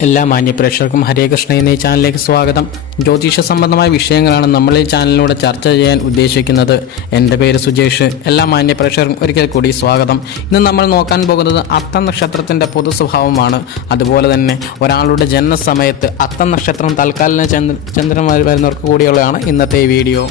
എല്ലാ മാന്യപ്രേക്ഷകർക്കും ഹരേകൃഷ്ണ എന്ന ഈ ചാനലിലേക്ക് സ്വാഗതം. ജ്യോതിഷ സംബന്ധമായ വിഷയങ്ങളാണ് നമ്മൾ ഈ ചാനലിലൂടെ ചർച്ച ചെയ്യാൻ ഉദ്ദേശിക്കുന്നത്. എന്റെ പേര് സുജേഷ്. എല്ലാ മാന്യപ്രേക്ഷകർക്കും ഒരിക്കൽ കൂടി സ്വാഗതം. ഇന്ന് നമ്മൾ നോക്കാൻ പോകുന്നത് അത്തം നക്ഷത്രത്തിന്റെ പൊതു സ്വഭാവമാണ്. അതുപോലെ തന്നെ ഒരാളുടെ ജനനസമയത്ത് അത്തം നക്ഷത്രം തൽക്കാലിന് ചന്ദ്ര ചന്ദ്രൻ വരുന്നവർക്ക് കൂടിയുള്ളതാണ് ഇന്നത്തെ വീഡിയോ.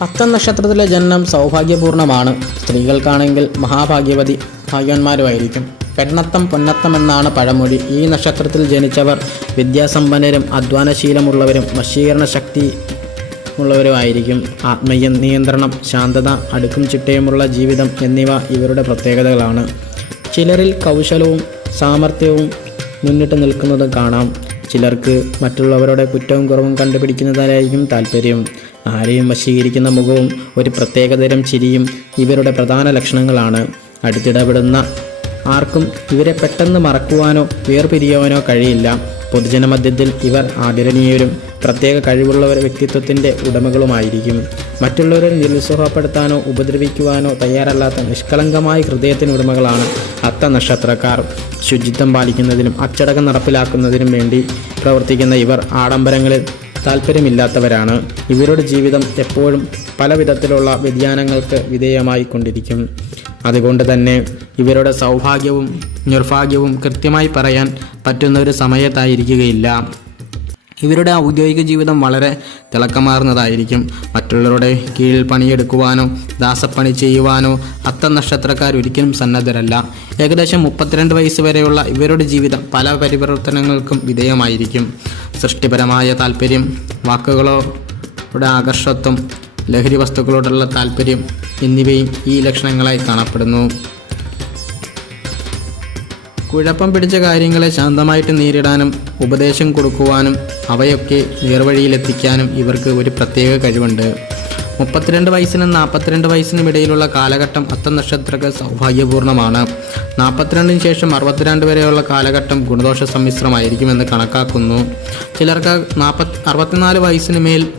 അത്തം നക്ഷത്രത്തിലെ ജനനം സൗഭാഗ്യപൂർണമാണ് സ്ത്രീകൾക്കാണെങ്കിൽ മഹാഭാഗ്യവതി ഭാഗ്യവാന്മാരുമായിരിക്കും. പെണ്ണത്തം പൊന്നത്തം എന്നാണ് പഴമൊഴി. ഈ നക്ഷത്രത്തിൽ ജനിച്ചവർ വിദ്യാസമ്പന്നരും അധ്വാനശീലമുള്ളവരും വശീകരണ ശക്തി ഉള്ളവരുമായിരിക്കും. ആത്മീയ നിയന്ത്രണം ശാന്തത അടുക്കും ചിട്ടയുമുള്ള ജീവിതം എന്നിവ ഇവരുടെ പ്രത്യേകതകളാണ്. ചിലരിൽ കൗശലവും സാമർഥ്യവും മുന്നിട്ട് നിൽക്കുന്നത് കാണാം. ചിലർക്ക് മറ്റുള്ളവരുടെ കുറ്റവും കുറവും കണ്ടുപിടിക്കുന്നതിലായിരിക്കും താല്പര്യം ആരെയും വശീകരിക്കുന്ന മുഖവും ഒരു പ്രത്യേകതരം ചിരിയും ഇവരുടെ പ്രധാന ലക്ഷണങ്ങളാണ്. അടുത്തിടപെടുന്ന ആർക്കും ഇവരെ പെട്ടെന്ന് മറക്കുവാനോ വേർപിരിയുവാനോ കഴിയില്ല. പൊതുജനമധ്യത്തിൽ ഇവർ ആദരണീയരും പ്രത്യേക കഴിവുള്ള ഒരു വ്യക്തിത്വത്തിന്റെ ഉടമകളുമായിരിക്കും. മറ്റുള്ളവരെ നിരുത്സാഹപ്പെടുത്താനോ ഉപദ്രവിക്കുവാനോ തയ്യാറല്ലാത്ത നിഷ്കളങ്കമായ ഹൃദയത്തിന് ഉടമകളാണ് അത്ത നക്ഷത്രക്കാർ. ശുചിത്വം പാലിക്കുന്നതിനും അച്ചടക്കം നടപ്പിലാക്കുന്നതിനും വേണ്ടി പ്രവർത്തിക്കുന്ന ഇവർ ആഡംബരങ്ങളിൽ താല്പര്യമില്ലാത്തവരാണ് ഇവരുടെ ജീവിതം എപ്പോഴും പല വിധത്തിലുള്ള വ്യതിയാനങ്ങൾക്ക് വിധേയമായി കൊണ്ടിരിക്കും അതുകൊണ്ട് തന്നെ ഇവരുടെ സൗഭാഗ്യവും നിർഭാഗ്യവും കൃത്യമായി പറയാൻ പറ്റുന്ന ഒരു സമയത്തായിരിക്കുകയില്ല. ഇവരുടെ ഔദ്യോഗിക ജീവിതം വളരെ തിളക്കമാർന്നതായിരിക്കും. മറ്റുള്ളവരുടെ കീഴിൽ പണിയെടുക്കുവാനോ ദാസപ്പണി ചെയ്യുവാനോ അത്ത നക്ഷത്രക്കാർ ഒരിക്കലും സന്നദ്ധരല്ല. ഏകദേശം മുപ്പത്തിരണ്ട് വയസ്സ് വരെയുള്ള ഇവരുടെ ജീവിതം പല പരിവർത്തനങ്ങൾക്കും വിധേയമായിരിക്കും. സൃഷ്ടിപരമായ താല്പര്യം വാക്കുകളോടെ ആകർഷത്വം ലഹരി വസ്തുക്കളോടുള്ള താല്പര്യം എന്നിവയും ഈ ലക്ഷണങ്ങളായി കാണപ്പെടുന്നു. കുഴപ്പം പിടിച്ച കാര്യങ്ങളെ ശാന്തമായിട്ട് നേരിടാനും ഉപദേശം കൊടുക്കുവാനും അവയൊക്കെ നേർവഴിയിലെത്തിക്കാനും ഇവർക്ക് ഒരു പ്രത്യേക കഴിവുണ്ട്. മുപ്പത്തിരണ്ട് വയസ്സിനും നാൽപ്പത്തിരണ്ട് വയസ്സിനും ഇടയിലുള്ള കാലഘട്ടം അത്ത നക്ഷത്രക്ക് സൗഭാഗ്യപൂർണമാണ് നാൽപ്പത്തിരണ്ടിന് ശേഷം അറുപത്തിരണ്ട് വരെയുള്ള കാലഘട്ടം ഗുണദോഷ സമ്മിശ്രമായിരിക്കുമെന്ന് കണക്കാക്കുന്നു. ചിലർക്ക് നാൽപ്പത്തി അറുപത്തിനാല് വയസ്സിന് മേൽ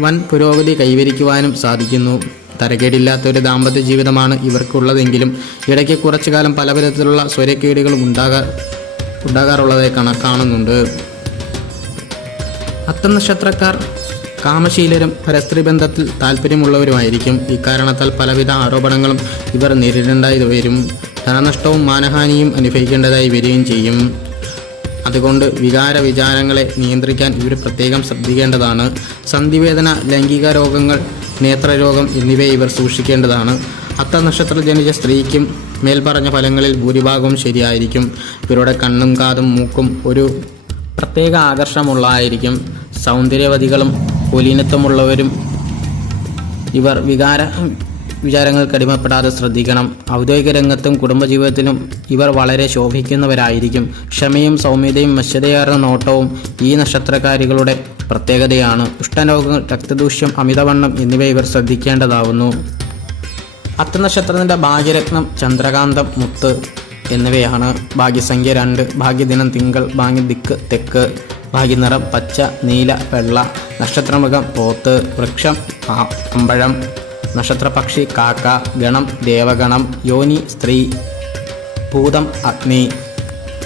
വൻ പുരോഗതി കൈവരിക്കുവാനും സാധിക്കുന്നു. തരക്കേടില്ലാത്ത ഒരു ദാമ്പത്യ ജീവിതമാണ് ഇവർക്കുള്ളതെങ്കിലും ഇടയ്ക്ക് കുറച്ചു കാലം പല വിധത്തിലുള്ള സ്വരക്കേടുകളും ഉണ്ടാകാ ഉണ്ടാകാറുള്ളതായി കാണ കാണുന്നുണ്ട്. അത്തം നക്ഷത്രക്കാർ കാമശീലരും പരസ്ത്രീ ബന്ധത്തിൽ താല്പര്യമുള്ളവരുമായിരിക്കും. ഇക്കാരണത്താൽ പലവിധ ആരോപണങ്ങളും ഇവർ നേരിടേണ്ടതായി വരും. ധനനഷ്ടവും മാനഹാനിയും അനുഭവിക്കേണ്ടതായി വരികയും ചെയ്യും. അതുകൊണ്ട് വികാര വിചാരങ്ങളെ നിയന്ത്രിക്കാൻ ഇവർ പ്രത്യേകം ശ്രദ്ധിക്കേണ്ടതാണ്. സന്ധിവേദന ലൈംഗിക രോഗങ്ങൾ നേത്രരോഗം എന്നിവയെ ഇവർ സൂക്ഷിക്കേണ്ടതാണ്. അത്ത നക്ഷത്രത്തിൽ ജനിച്ച സ്ത്രീക്കും മേൽപ്പറഞ്ഞ ഫലങ്ങളിൽ ഭൂരിഭാഗവും ശരിയായിരിക്കും. ഇവരുടെ കണ്ണും കാതും മൂക്കും ഒരു പ്രത്യേക ആകർഷണമുള്ളതായിരിക്കും. സൗന്ദര്യവതികളും കുലീനത്വമുള്ളവരും ഇവർ വികാര വിചാരങ്ങൾക്ക് അടിമപ്പെടാതെ ശ്രദ്ധിക്കണം. ഔദ്യോഗിക രംഗത്തും കുടുംബജീവിതത്തിലും ഇവർ വളരെ ശോഭിക്കുന്നവരായിരിക്കും. ക്ഷമയും സൗമ്യതയും വശ്യതയാർന്ന നോട്ടവും ഈ നക്ഷത്രക്കാരികളുടെ പ്രത്യേകതയാണ്. ഉഷ്ണരോഗങ്ങൾ രക്തദൂഷ്യം അമിതവണ്ണം എന്നിവ ഇവർ ശ്രദ്ധിക്കേണ്ടതാവുന്നു. അത്തനക്ഷത്രത്തിന്റെ ഭാഗ്യരത്നം ചന്ദ്രകാന്തം മുത്ത് എന്നിവയാണ്. ഭാഗ്യസംഖ്യ രണ്ട് ഭാഗ്യദിനം തിങ്കൾ ഭാഗ്യദിക്ക് തെക്ക് ഭാഗ്യനിറം പച്ച നീല വെള്ള നക്ഷത്രമൃഗം പോത്ത് വൃക്ഷം അമ്പഴം നക്ഷത്രപക്ഷി കാക്ക ഗണം ദേവഗണം യോനി സ്ത്രീ ഭൂതം അഗ്നി.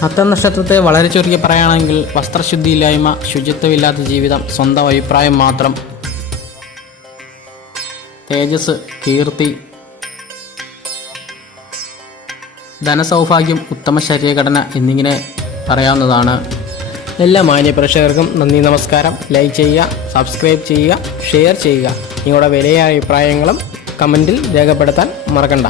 അത്തം നക്ഷത്രത്തെ വളരെ ചുരുക്കി പറയുകയാണെങ്കിൽ വസ്ത്രശുദ്ധിയില്ലായ്മ ശുചിത്വമില്ലാത്ത ജീവിതം സ്വന്തം അഭിപ്രായം മാത്രം. തേജസ് കീർത്തി. ധനസൗഭാഗ്യം ഉത്തമ ശരീരഘടന എന്നിങ്ങനെ പറയാവുന്നതാണ്. എല്ലാ മാന്യ പ്രേക്ഷകർക്കും നന്ദി നമസ്കാരം. ലൈക്ക് ചെയ്യുക സബ്സ്ക്രൈബ് ചെയ്യുക ഷെയർ ചെയ്യുക. നിങ്ങളുടെ വിലയായ അഭിപ്രായങ്ങളും കമന്റിൽ രേഖപ്പെടുത്താൻ മറക്കണ്ട.